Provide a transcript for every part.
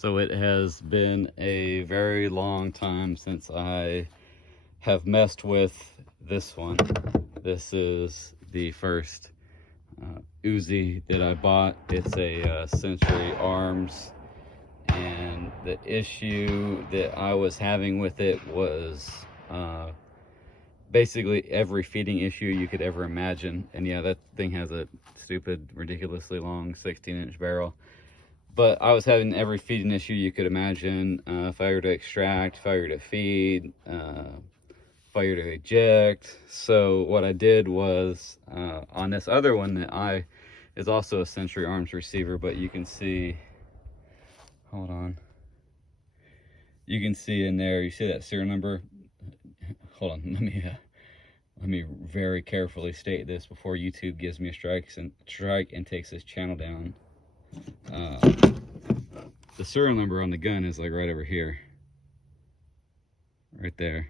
So it has been a very long time since I have messed with this one. This is the first Uzi that I bought. It's a Century Arms, and the issue that I was having with it was basically every feeding issue you could ever imagine. And yeah, that thing has a stupid, ridiculously long 16-inch barrel. But I was having every feeding issue you could imagine. Failure to extract, failure to feed, failure to eject. So what I did was, on this other one that is also a Century Arms receiver, but you can see, hold on. You can see in there, you see that serial number? Hold on, let me very carefully state this before YouTube gives me a strike and takes this channel down. The serial number on the gun is like right over here, right there.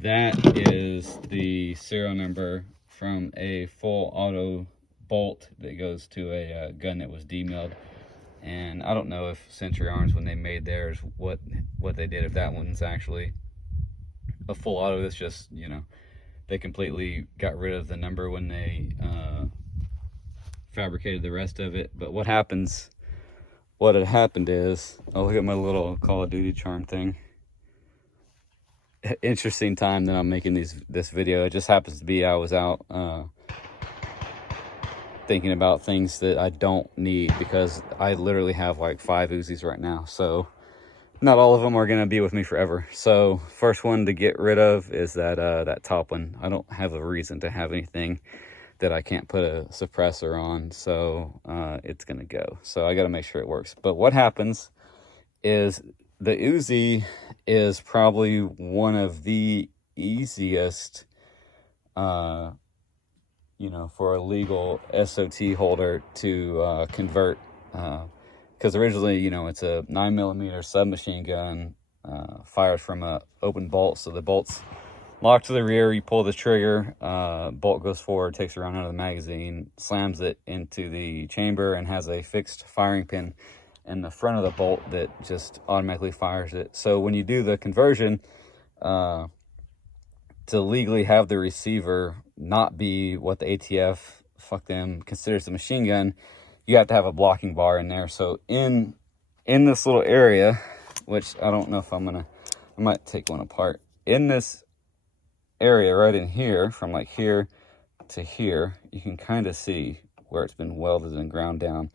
That is the serial number from a full auto bolt that goes to a gun that was demilled. And I don't know if Century Arms, when they made theirs, what they did, if that one's actually a full auto. That's just, you know, they completely got rid of the number when they fabricated the rest of it. But what had happened is, oh, look at my little Call of Duty charm thing. Interesting time that I'm making this video. It just happens to be I was out thinking about things that I don't need, because I literally have like 5 Uzis right now, so not all of them are gonna be with me forever. So first one to get rid of is that top one. I don't have a reason to have anything that I can't put a suppressor on, so it's gonna go. So I gotta make sure it works. But what happens is, the Uzi is probably one of the easiest, you know, for a legal SOT holder to convert, because originally, you know, it's a 9mm submachine gun, fired from a open bolt. So the bolt's locked to the rear. You pull the trigger, bolt goes forward, takes a round out of the magazine, slams it into the chamber, and has a fixed firing pin in the front of the bolt that just automatically fires it. So when you do the conversion, to legally have the receiver not be what the ATF, fuck them, considers a machine gun, you have to have a blocking bar in there. So in this little area, which I don't know if I might take one apart. In this area right in here, from like here to here, you can kind of see where it's been welded and ground down.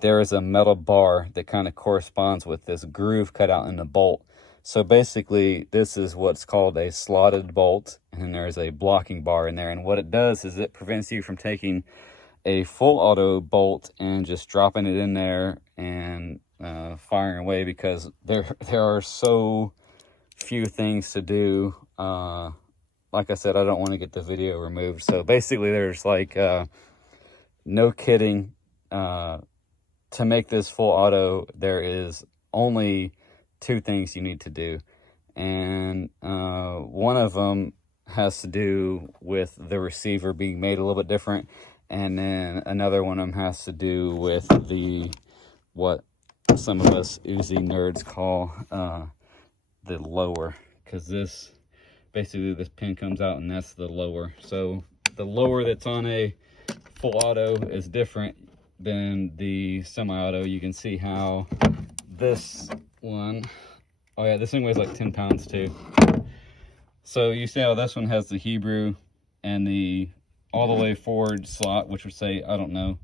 There is a metal bar that kind of corresponds with this groove cut out in the bolt. So basically, this is what's called a slotted bolt, and then there's a blocking bar in there. And what it does is it prevents you from taking a full auto bolt and just dropping it in there and firing away, because there are so few things to do. Like I said, I don't want to get the video removed. So basically, there's like, no kidding, to make this full auto, there is only 2 things you need to do. And one of them has to do with the receiver being made a little bit different. And then another one of them has to do with what some of us Uzi nerds call the lower. Because this pin comes out, and that's the lower. So the lower that's on a full auto is different than the semi-auto. You can see how this one, oh yeah, this thing weighs like 10 pounds too. So you see how this one has the Hebrew and the all the way forward slot, which would say, I don't know,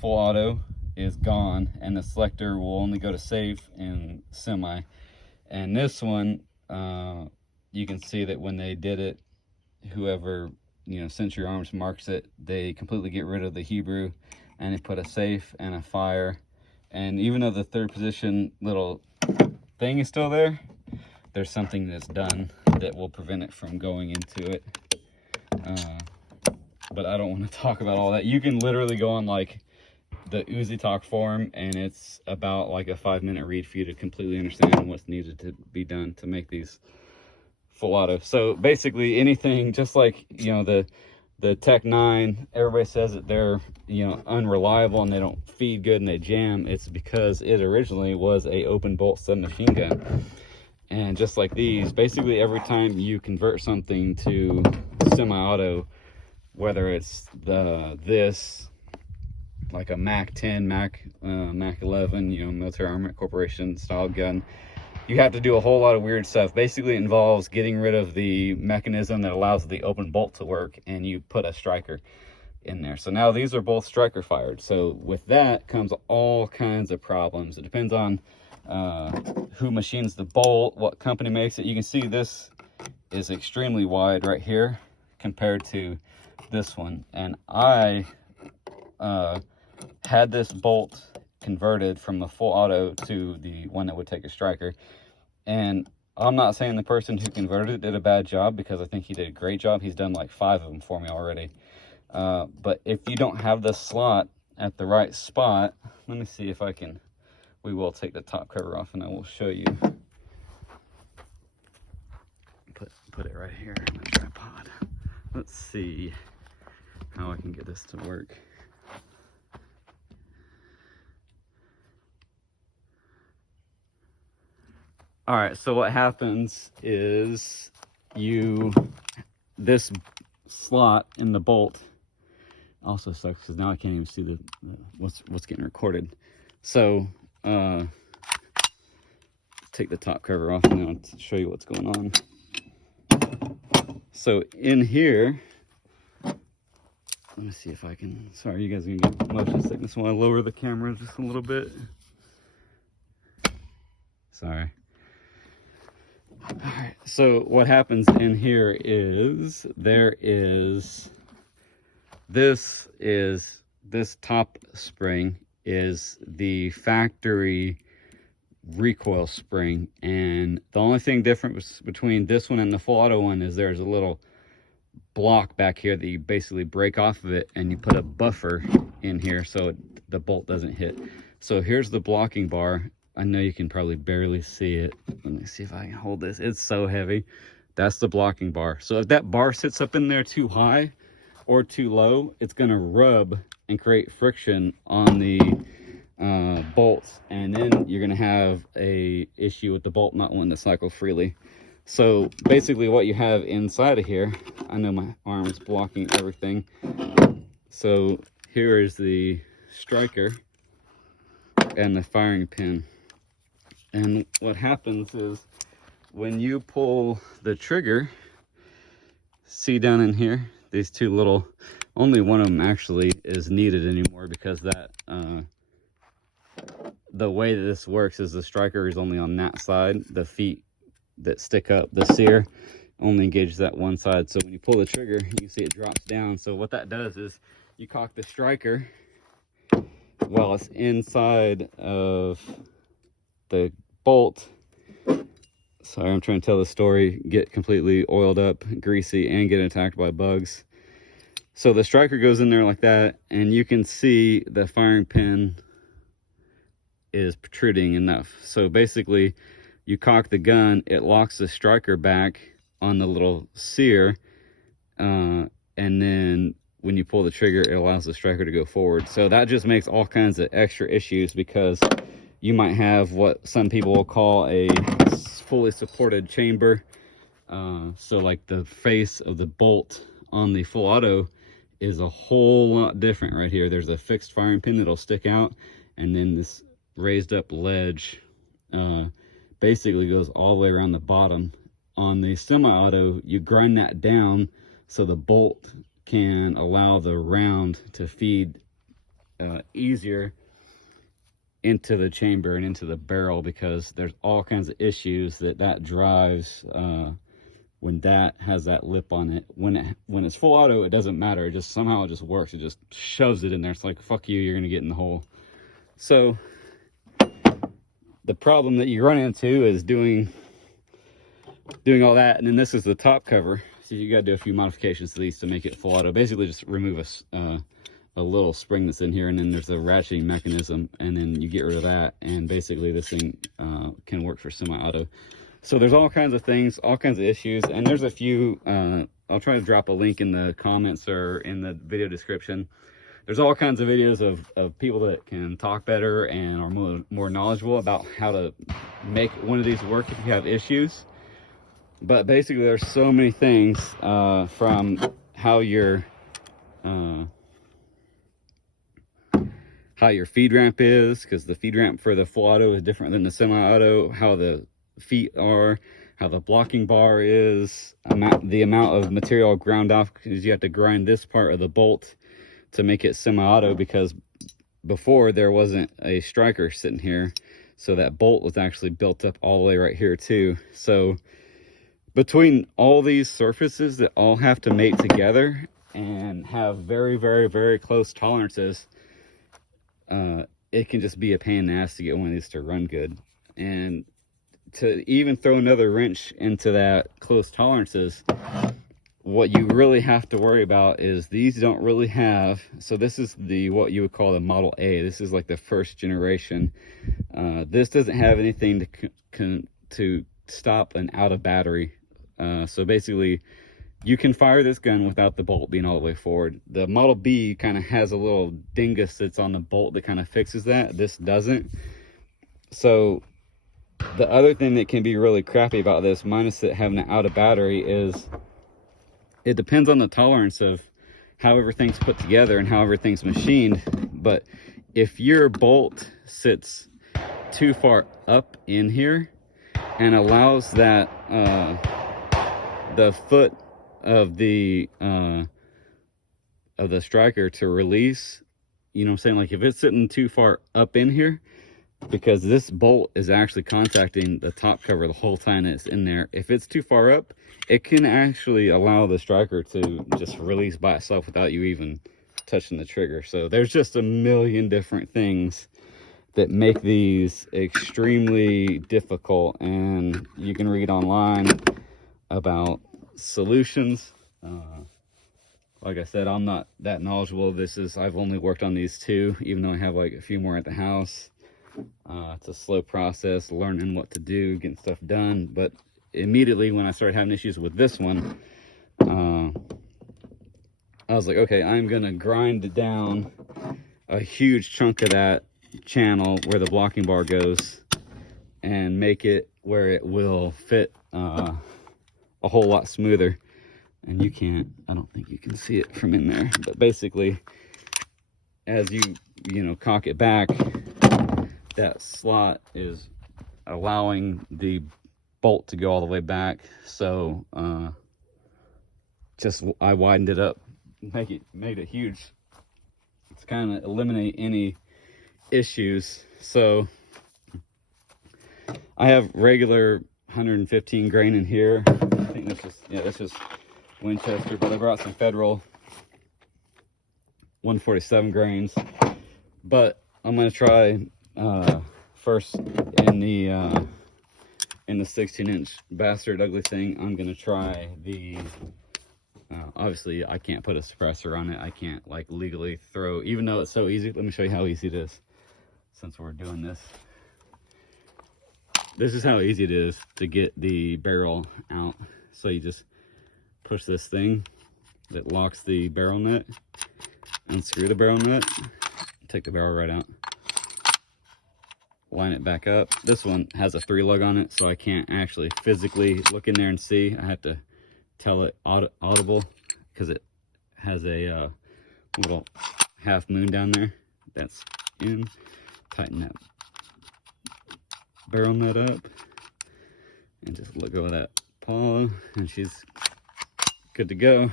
full auto is gone, and the selector will only go to safe and semi. And this one, you can see that when they did it, whoever, you know, Century Arms marks it, they completely get rid of the Hebrew, and they put a safe and a fire. And even though the third position little thing is still there, there's something that's done that will prevent it from going into it. But I don't want to talk about all that. You can literally go on like the Uzi Talk forum, and it's about like a 5-minute read for you to completely understand what's needed to be done to make these full auto. So basically anything, just like, you know, the Tech 9, everybody says that they're, you know, unreliable and they don't feed good and they jam. It's because it originally was a open bolt submachine gun. And just like these, basically every time you convert something to semi-auto, whether it's this, like a Mac 10, Mac 11, you know, Military Armament Corporation style gun, you have to do a whole lot of weird stuff. Basically, it involves getting rid of the mechanism that allows the open bolt to work, and you put a striker in there. So now these are both striker fired. So with that comes all kinds of problems. It depends on who machines the bolt, what company makes it. You can see this is extremely wide right here compared to this one. And I had this bolt converted from the full auto to the one that would take a striker. And I'm not saying the person who converted it did a bad job, because I think he did a great job. He's done like 5 of them for me already. But if you don't have the slot at the right spot, let me see if I can, we will take the top cover off and I will show you. Put it right here in the tripod. Let's see how I can get this to work. All right, so what happens is this slot in the bolt also sucks because now I can't even see what's getting recorded. So take the top cover off and I'll show you what's going on. So in here, let me see if I can, sorry, you guys are gonna get motion sickness while I lower the camera just a little bit. Sorry. All right, so what happens in here is this top spring is the factory recoil spring, and the only thing different between this one and the full auto one is there's a little block back here that you basically break off of it and you put a buffer in here so the bolt doesn't hit. So here's the blocking bar. I know you can probably barely see it. Let me see if I can hold this. It's so heavy. That's the blocking bar. So if that bar sits up in there too high or too low, it's going to rub and create friction on the bolts, and then you're going to have a issue with the bolt not wanting to cycle freely. So basically what you have inside of here, I know my arm is blocking everything. So here is the striker and the firing pin. And what happens is when you pull the trigger, see down in here, these two little, only one of them actually is needed anymore, because that, the way that this works is the striker is only on that side. The feet that stick up, the sear, only engages that one side. So when you pull the trigger, you can see it drops down. So what that does is you cock the striker while it's inside of the bolt. Sorry, I'm trying to tell the story, get completely oiled up, greasy, and get attacked by bugs. So the striker goes in there like that, and you can see the firing pin is protruding enough. So basically, you cock the gun, it locks the striker back on the little sear, and then when you pull the trigger, it allows the striker to go forward. So that just makes all kinds of extra issues, because you might have what some people will call a fully supported chamber. So like the face of the bolt on the full auto is a whole lot different right here. There's a fixed firing pin that'll stick out, and then this raised up ledge basically goes all the way around the bottom. On the semi-auto, you grind that down so the bolt can allow the round to feed easier into the chamber and into the barrel, because there's all kinds of issues that drives when that has that lip on it. When it's full auto, it doesn't matter. It just somehow it just works. It just shoves it in there. It's like, fuck you, you're gonna get in the hole. So the problem that you run into is doing all that, and then this is the top cover. So you gotta do a few modifications to these to make it full auto. Basically just remove a little spring that's in here, and then there's a ratcheting mechanism, and then you get rid of that, and basically this thing can work for semi-auto. So there's all kinds of things, all kinds of issues, and there's a few I'll try to drop a link in the comments or in the video description. There's all kinds of videos of people that can talk better and are more knowledgeable about how to make one of these work if you have issues. But basically, there's so many things from how your feed ramp is, because the feed ramp for the full auto is different than the semi-auto, how the feet are, how the blocking bar is, the amount of material ground off, because you have to grind this part of the bolt to make it semi-auto, because before there wasn't a striker sitting here, so that bolt was actually built up all the way right here too. So between all these surfaces that all have to mate together and have very, very, very close tolerances, it can just be a pain in the ass to get one of these to run good. And to even throw another wrench into that close tolerances, what you really have to worry about is these don't really have, so this is what you would call the Model A. This is like the first generation. This doesn't have anything to stop an out of battery. So basically, you can fire this gun without the bolt being all the way forward. The Model B kind of has a little dingus that's on the bolt that kind of fixes that. This doesn't. So the other thing that can be really crappy about this, minus it having an out of battery, is it depends on the tolerance of how everything's put together and how everything's machined. But if your bolt sits too far up in here and allows that the foot of the striker to release, you know what I'm saying, like if it's sitting too far up in here, because this bolt is actually contacting the top cover the whole time it's in there, if it's too far up, it can actually allow the striker to just release by itself without you even touching the trigger. So there's just a million different things that make these extremely difficult, and you can read online about solutions. Like I said, I'm not that knowledgeable. I've only worked on these two, even though I have like a few more at the house. It's a slow process, learning what to do, getting stuff done. But immediately when I started having issues with this one, I was like, okay, I'm gonna grind down a huge chunk of that channel where the blocking bar goes and make it where it will fit a whole lot smoother. And I don't think you can see it from in there, but basically as you cock it back, that slot is allowing the bolt to go all the way back. So I widened it up, made it huge to kind of eliminate any issues. So I have regular 115 grain in here. I think that's just Winchester, but I brought some Federal 147 grains. But I'm gonna try first in the 16-inch Bastard Ugly thing. I'm gonna try the obviously I can't put a suppressor on it. I can't like legally throw, even though it's so easy. Let me show you how easy it is since we're doing this. This is how easy it is to get the barrel out. So you just push this thing that locks the barrel nut, unscrew the barrel nut, take the barrel right out, line it back up. This one has a 3-lug on it, so I can't actually physically look in there and see. I have to tell it audible, because it has a little half moon down there that's in. Tighten that barrel nut up and just let go of that paw, and she's good to go.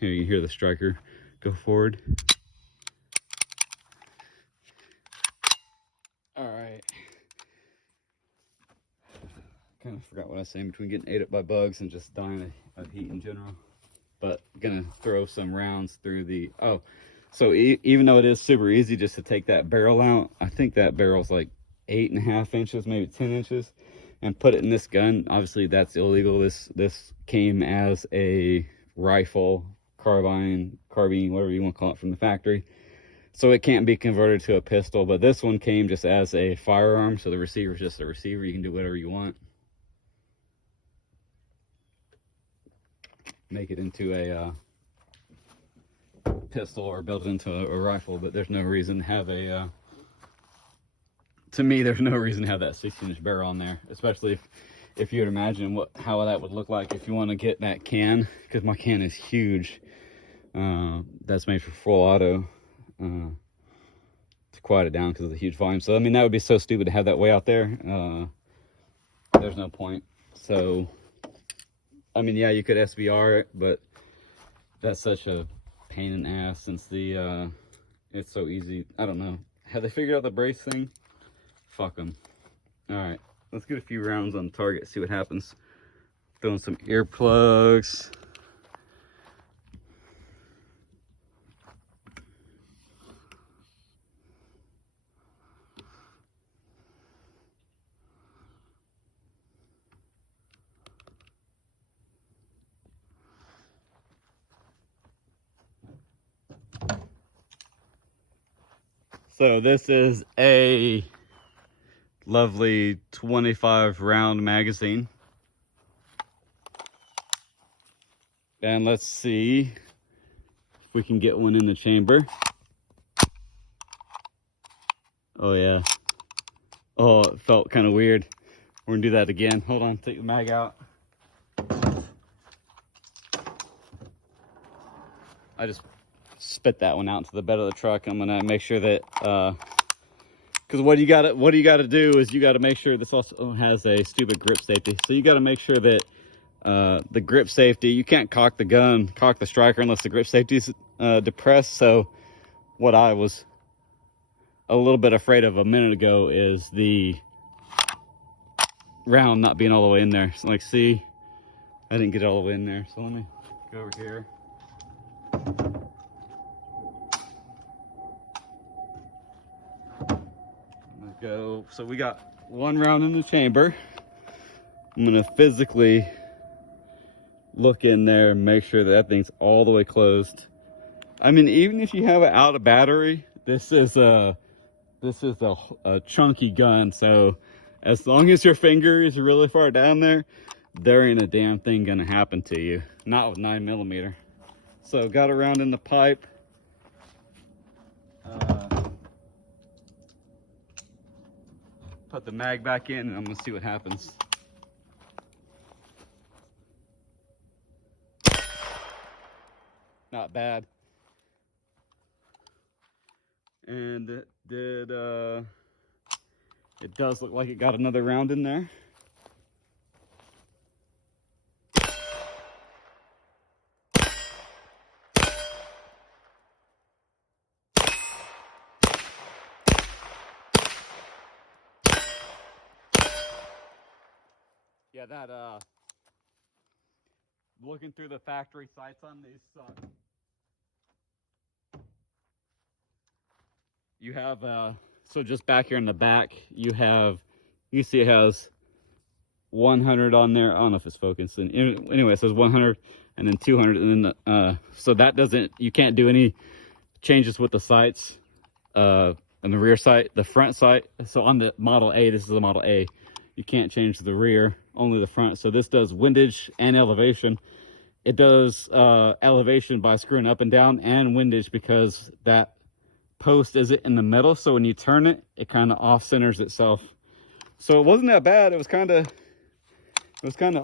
Here you hear the striker go forward. All right. Kind of forgot what I was saying between getting ate up by bugs and just dying of heat in general. But gonna throw some rounds through the, so even though it is super easy just to take that barrel out, I think that barrel's like 8.5 inches, maybe 10 inches, and put it in this gun. Obviously that's illegal. This came as a rifle, carbine, whatever you want to call it, from the factory. So it can't be converted to a pistol, but this one came just as a firearm. So the receiver's just a receiver. You can do whatever you want. make it into a pistol or build it into a rifle, but there's no reason to have a to me, there's no reason to have that 16-inch barrel on there, especially if you would imagine how that would look like if you want to get that can, because my can is huge. That's made for full auto to quiet it down because of the huge volume. So I mean, that would be so stupid to have that way out there. There's no point. So I mean, yeah, you could SBR it, but that's such a pain in the ass since the it's so easy. I don't know. Have they figured out the brace thing? Fuck them. All right, let's get a few rounds on target, see what happens. Throwing some earplugs. So this is a lovely 25 round magazine. And let's see if we can get one in the chamber. Oh yeah. Oh, it felt kind of weird. We're gonna do that again. Hold on, take the mag out. I just spit that one out into the bed of the truck. I'm gonna make sure that because what you gotta do is you gotta make sure this also has a stupid grip safety. So you gotta make sure that the grip safety, you can't cock the striker unless the grip safety is depressed. So what I was a little bit afraid of a minute ago is the round not being all the way in there. So like, see, I didn't get it all the way in there. So let me go over here. Go. So we got one round in the chamber. I'm gonna physically look in there and make sure that thing's all the way closed. I mean, even if you have it out of battery, this is a chunky gun. So as long as your finger is really far down there, there ain't a damn thing gonna happen to you. Not with 9mm. So got a round in the pipe. Put the mag back in and I'm gonna see what happens. Not bad. And it does look like it got another round in there. Yeah, that looking through the factory sights on these suck. You have so just back here in the back, you see it has 100 on there. I don't know if it's focusing. Anyway, it says 100 and then 200, and then so that doesn't, you can't do any changes with the sights on the rear sight, the front sight. So on the Model A, this is the Model A, you can't change the rear, only the front. So this does windage and elevation. It does elevation by screwing up and down, and windage because that post is in the middle. So when you turn it, it kind of off centers itself. So it wasn't that bad. It was kind of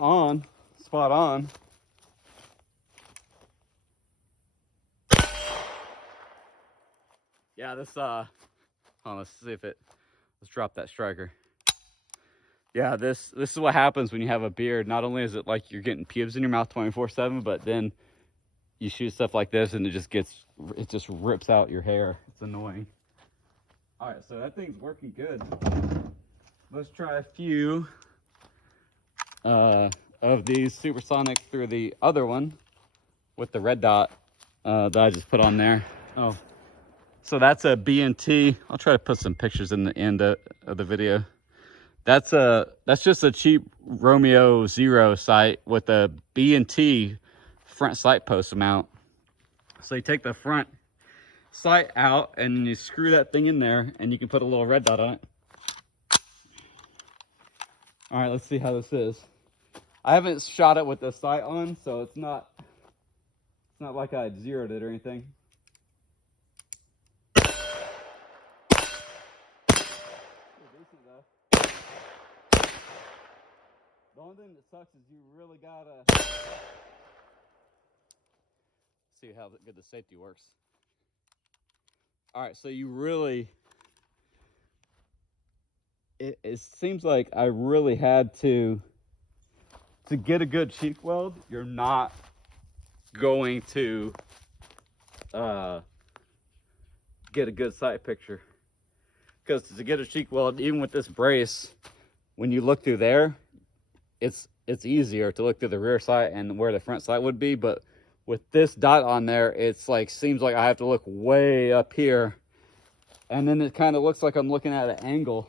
on, spot on. Yeah, this hold on, let's see if let's drop that striker. Yeah, this is what happens when you have a beard. Not only is it like you're getting pubes in your mouth 24/7, but then you shoot stuff like this and it just rips out your hair. It's annoying. All right, so that thing's working good. Let's try a few of these supersonic through the other one with the red dot that I just put on there. Oh, so that's a B&T. I'll try to put some pictures in the end of the video. That's just a cheap Romeo Zero sight with a B&T front sight post mount. So you take the front sight out and you screw that thing in there and you can put a little red dot on it. All right, let's see how this is. I haven't shot it with the sight on, so it's not It's not like I zeroed it or anything. Decent though. The only thing that sucks is you really gotta see how good the safety works. All right, so you really, it seems like I really had to get a good cheek weld. You're not going to get a good sight picture, because to get a cheek weld, even with this brace, when you look through there, it's easier to look through the rear sight and where the front sight would be. But with this dot on there, it's like, seems like I have to look way up here, and then it kind of looks like I'm looking at an angle.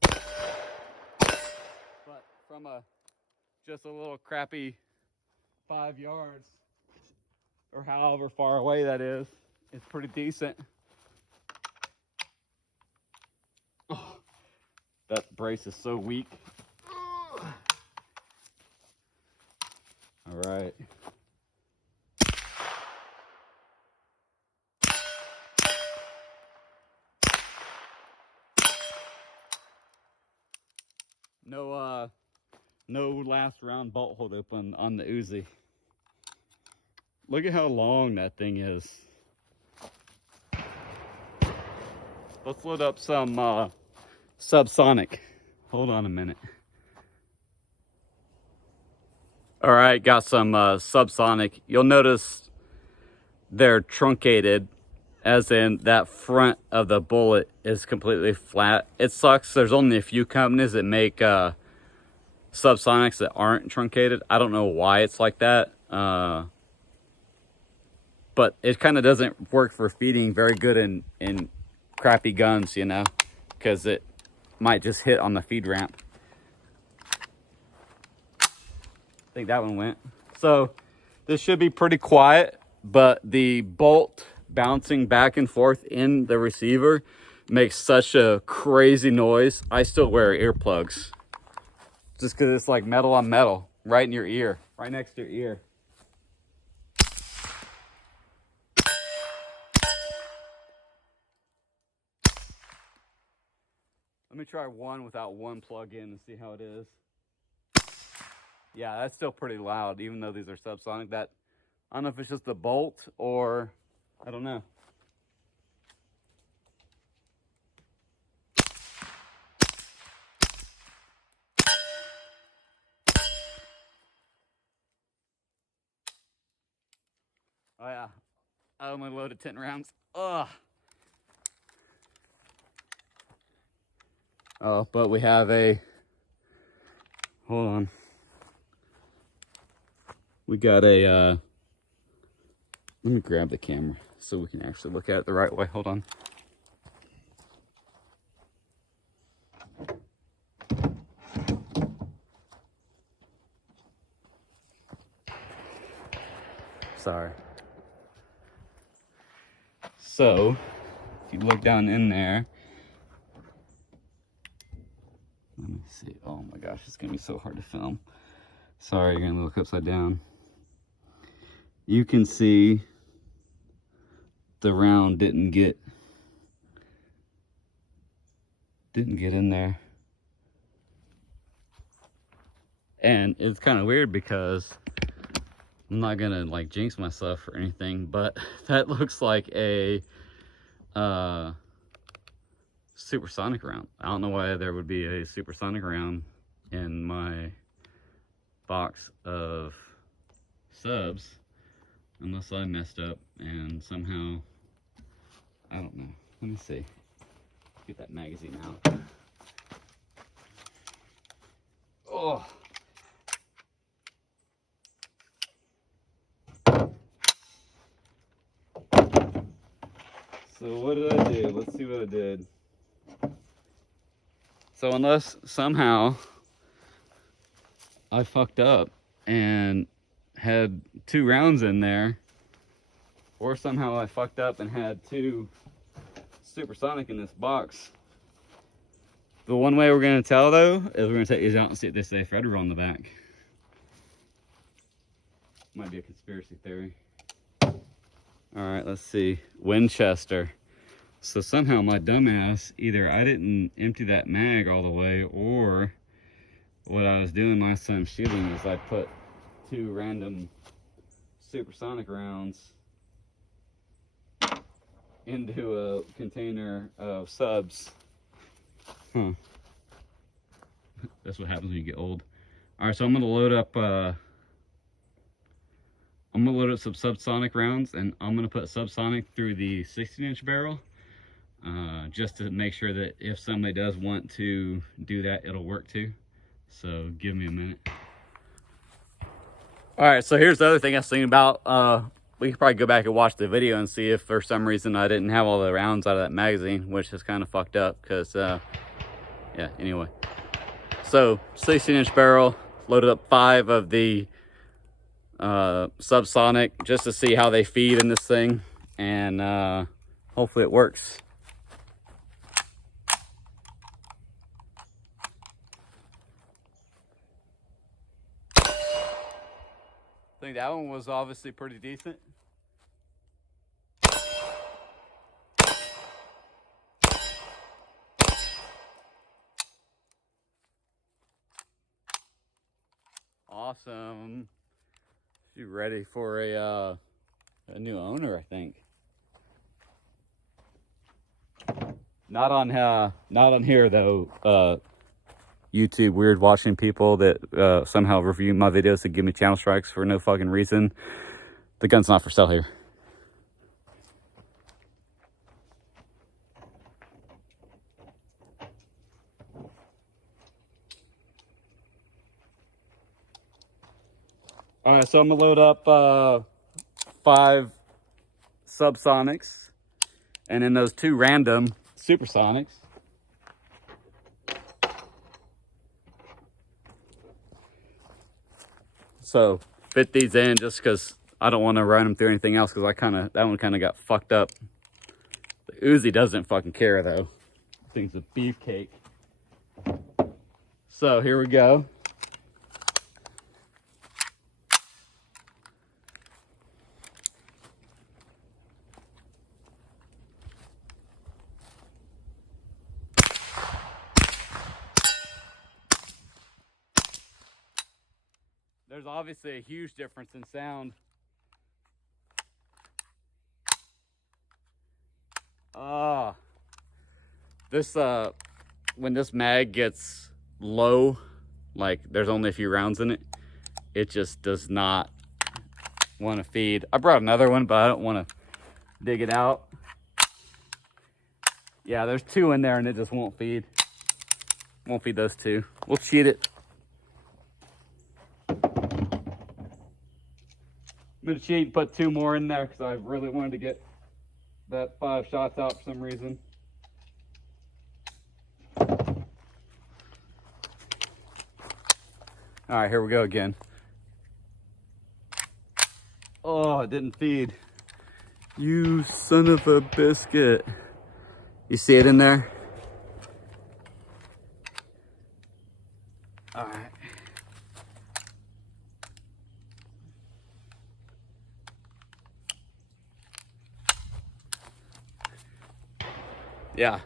But from just a little crappy 5 yards, or however far away that is, it's pretty decent. Oh, that brace is so weak. All right. No last round bolt hold open on the Uzi. Look at how long that thing is. Let's load up some Subsonic. Hold on a minute. All right, got some Subsonic. You'll notice they're truncated, as in that front of the bullet is completely flat. It sucks. There's only a few companies that make Subsonics that aren't truncated. I don't know why it's like that. But it kind of doesn't work for feeding very good in crappy guns, you know, because it might just hit on the feed ramp. I think that one went. So this should be pretty quiet, but the bolt bouncing back and forth in the receiver makes such a crazy noise. I still wear earplugs just because it's like metal on metal right in your ear, right next to your ear. Let me try one without one plug in and see how it is. Yeah, that's still pretty loud, even though these are Subsonic. That, I don't know if it's just the bolt or, I don't know. Oh yeah, I only loaded 10 rounds. Ugh. Oh, but we have a, hold on. We got a, let me grab the camera so we can actually look at it the right way. Hold on. Sorry. So, if you look down in there, let me see. Oh my gosh, it's gonna be so hard to film. Sorry, you're gonna look upside down. You can see the round didn't get in there. And it's kind of weird because I'm not gonna like jinx myself or anything, but that looks like a supersonic round. I don't know why there would be a supersonic round in my box of subs, unless I messed up and somehow, I don't know. Let me see. Get that magazine out. Oh. So what did I do? Let's see what I did. So unless somehow I fucked up and had 2 rounds in there, or somehow I fucked up and had 2 supersonic in this box, the one way we're going to tell though is we're going to take these out and see if they say Federal on the back. Might be a conspiracy theory. All right, let's see. Winchester. So somehow my dumbass, either I didn't empty that mag all the way, or what I was doing last time shooting is I put 2 random supersonic rounds into a container of subs. That's what happens when you get old. All right, so I'm gonna load up some subsonic rounds, and I'm gonna put subsonic through the 16-inch barrel, just to make sure that if somebody does want to do that, it'll work too. So give me a minute. All right, so here's the other thing I was thinking about. We could probably go back and watch the video and see if for some reason I didn't have all the rounds out of that magazine, which is kind of fucked up because, yeah, anyway. So 16-inch barrel, loaded up 5 of the subsonic just to see how they feed in this thing, and hopefully it works. I think that one was obviously pretty decent. Awesome. She's ready for a new owner, I think. Not on here though. YouTube weird watching people that somehow review my videos and give me channel strikes for no fucking reason. The gun's not for sale here. All right, so I'm gonna load up 5 subsonics, and then those 2 random supersonics. So fit these in just because I don't want to run them through anything else, because that one kind of got fucked up. The Uzi doesn't fucking care though. This thing's a beefcake. So here we go. There's obviously a huge difference in sound. This when this mag gets low, like there's only a few rounds in it, it just does not want to feed. I brought another one, but I don't want to dig it out. Yeah, there's 2 in there and it just won't feed. Won't feed those 2. We'll cheat it. I'm gonna cheat and put 2 more in there because I really wanted to get that 5 shots out for some reason. All right, here we go again. Oh, it didn't feed. You son of a biscuit. You see it in there? All right. Yeah.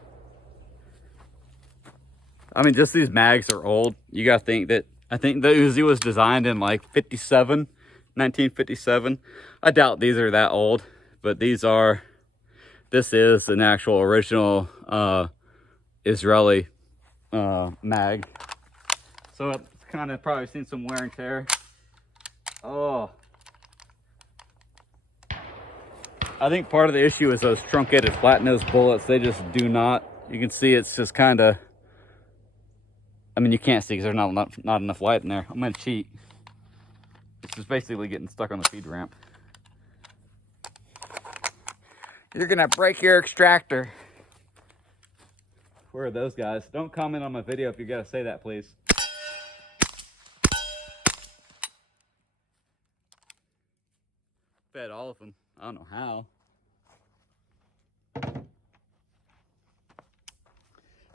I mean, just these mags are old. You gotta think that, I think the Uzi was designed in like 1957. I doubt these are that old, but this is an actual original Israeli mag. So it's kind of probably seen some wear and tear. Oh. I think part of the issue is those truncated flat nose bullets. They just do not, you can see it's just kind of, I mean, you can't see because there's not enough light in there. I'm gonna cheat. It's just basically getting stuck on the feed ramp. You're gonna break your extractor. Where are those guys? Don't comment on my video if you gotta say that, please. Fed all of them. I don't know how.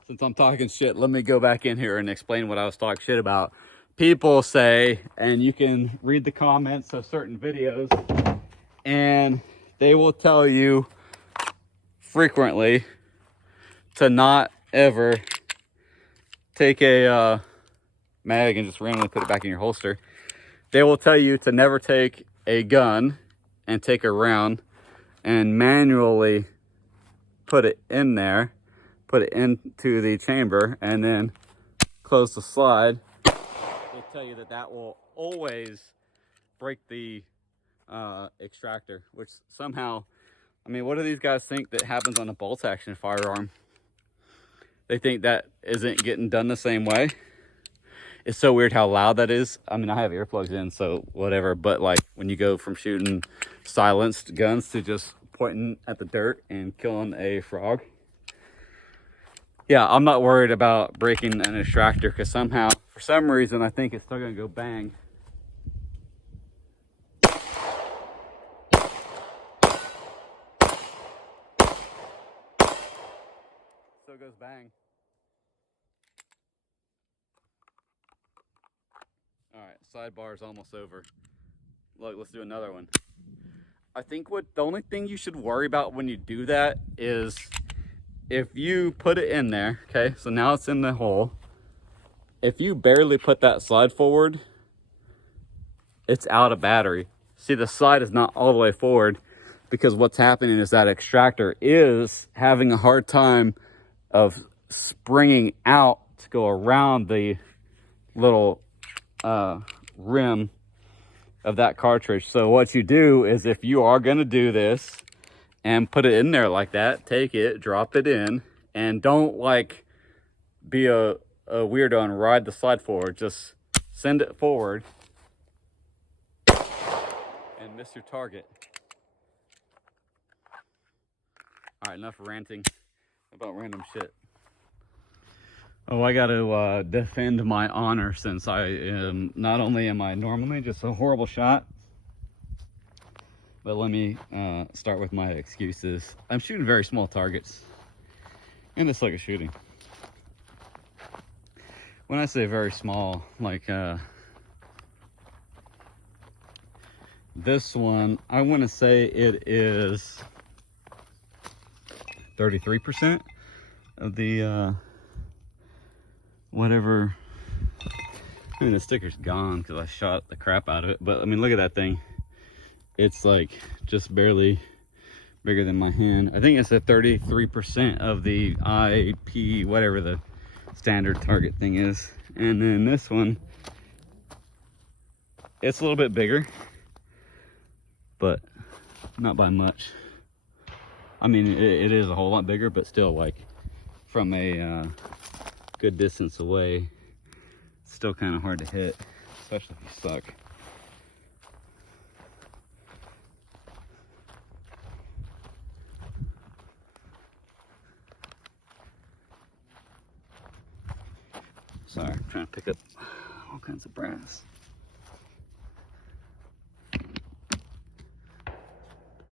Since I'm talking shit, let me go back in here and explain what I was talking shit about. people say, and you can read the comments of certain videos, and they will tell you frequently to not ever take a mag and just randomly put it back in your holster. They will tell you to never take a gun and take a round and manually put it in there, put it into the chamber, and then close the slide. They tell you that that will always break the extractor, which somehow, I mean, what do these guys think that happens on a bolt action firearm? They think that isn't getting done the same way. It's so weird how loud that is. I mean, I have earplugs in, so whatever, but like when you go from shooting silenced guns to just pointing at the dirt and killing a frog. Yeah, I'm not worried about breaking an extractor because somehow, for some reason, I think it's still gonna go bang. Still goes bang. All right, sidebar is almost over. Look, let's do another one. I think the only thing you should worry about when you do that is if you put it in there, okay, so now it's in the hole. If you barely put that slide forward, it's out of battery. See, the slide is not all the way forward because what's happening is that extractor is having a hard time of springing out to go around the little rim of that cartridge. So what you do is, if you are going to do this and put it in there like that, take it, drop it in, and don't like be a weirdo and ride the slide forward. Just send it forward and miss your target. All right, enough ranting about random shit. Oh, I got to defend my honor, since I am, not only am I normally just a horrible shot, but let me start with my excuses. I'm shooting very small targets, and it's like a shooting. When I say very small, like this one, I want to say it is 33% of the whatever. I mean, the sticker's gone because I shot the crap out of it, but I mean, look at that thing. It's like just barely bigger than my hand. I think it's a 33% of the IP, whatever the standard target thing is. And then this one, it's a little bit bigger, but not by much. I mean, it is a whole lot bigger, but still, like, from a good distance away, it's still kind of hard to hit, especially if you suck. Sorry, I'm trying to pick up all kinds of brass.